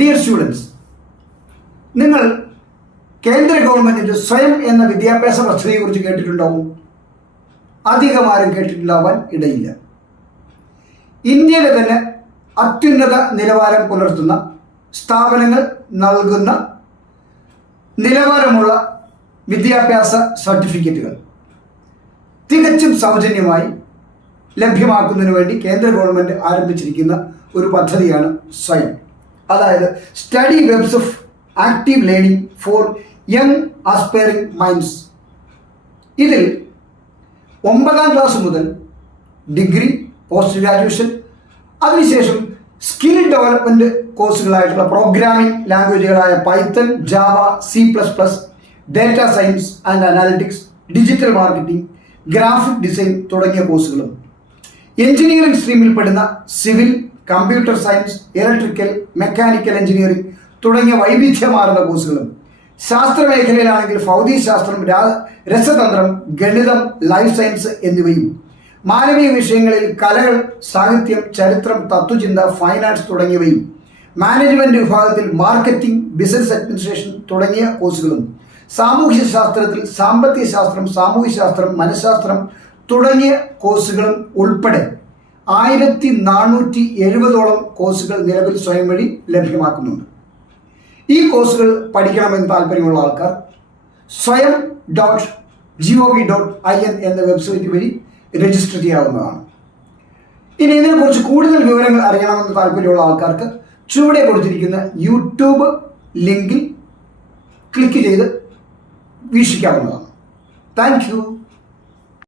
Dear students, നിങ്ങൾ കേന്ദ്ര ഗവൺമെൻറ്റിൻ്റെ സ്വയം എന്ന വിദ്യാഭ്യാസ പദ്ധതിയെക്കുറിച്ച് കേട്ടിട്ടുണ്ടാവും. അധികമാരും കേട്ടിട്ടുണ്ടാവാൻ ഇടയില്ല. ഇന്ത്യയിലെ തന്നെ അത്യുന്നത നിലവാരം പുലർത്തുന്ന സ്ഥാപനങ്ങൾ നൽകുന്ന നിലവാരമുള്ള വിദ്യാഭ്യാസ സർട്ടിഫിക്കറ്റുകൾ തികച്ചും സൗജന്യമായി ലഭ്യമാക്കുന്നതിന് വേണ്ടി കേന്ദ്ര ഗവൺമെൻറ് ആരംഭിച്ചിരിക്കുന്ന ഒരു പദ്ധതിയാണ് സ്വയം. അതായത് study webs of active learning for young aspiring minds. ഇതിൽ 9ാം ക്ലാസ് മുതൽ ഡിഗ്രി, പോസ്റ്റ് ഗ്രാജുവേഷൻ, അതിനുശേഷം സ്കിൽ ഡെവലപ്മെൻറ്റ് കോഴ്സുകളായിട്ടുള്ള പ്രോഗ്രാമിംഗ് ലാംഗ്വേജുകളായ Python, Java, C++, data science and analytics, digital marketing, graphic design തുടങ്ങിയ കോഴ്സുകളും, എഞ്ചിനീയറിംഗ് സ്ട്രീമിൽപ്പെടുന്ന civil, computer science, electrical, mechanical engineering തുടങ്ങിയ വൈവിധ്യമാർന്ന കോഴ്സുകളും, ശാസ്ത്രമേഖലയിലാണെങ്കിൽ ഭൗതികശാസ്ത്രം, രസതന്ത്രം, ഗണിതം, ലൈഫ് സയൻസ് എന്നിവയും, മാനവീയ വിഷയങ്ങളിൽ കലകൾ, സാഹിത്യം, ചരിത്രം, തത്വചിന്ത, ഫൈൻ ആർട്സ് തുടങ്ങിയവയും, മാനേജ്മെൻറ്റ് വിഭാഗത്തിൽ മാർക്കറ്റിംഗ്, ബിസിനസ് അഡ്മിനിസ്ട്രേഷൻ തുടങ്ങിയ കോഴ്സുകളും, സാമൂഹ്യ ശാസ്ത്രത്തിൽ സാമ്പത്തിക ശാസ്ത്രം, സാമൂഹ്യശാസ്ത്രം, മനഃശാസ്ത്രം തുടങ്ങിയ കോഴ്സുകളും ഉൾപ്പെടെ 1470ഓളം കോഴ്സുകൾ നിലവിൽ സ്വയം വഴി ലഭ്യമാക്കുന്നുണ്ട്. ഈ കോഴ്സുകൾ പഠിക്കണമെന്ന് താല്പര്യമുള്ള ആൾക്കാർ swayam.gov.in എന്ന വെബ്സൈറ്റ് വഴി രജിസ്റ്റർ ചെയ്യാവുന്നതാണ്. ഇനി ഇതിനെക്കുറിച്ച് കൂടുതൽ വിവരങ്ങൾ അറിയണമെന്ന് താല്പര്യമുള്ള ആൾക്കാർക്ക് ചുവടെ കൊടുത്തിരിക്കുന്ന യൂട്യൂബ് ലിങ്കിൽ ക്ലിക്ക് ചെയ്ത് വീക്ഷിക്കാവുന്നതാണ്. Thank you.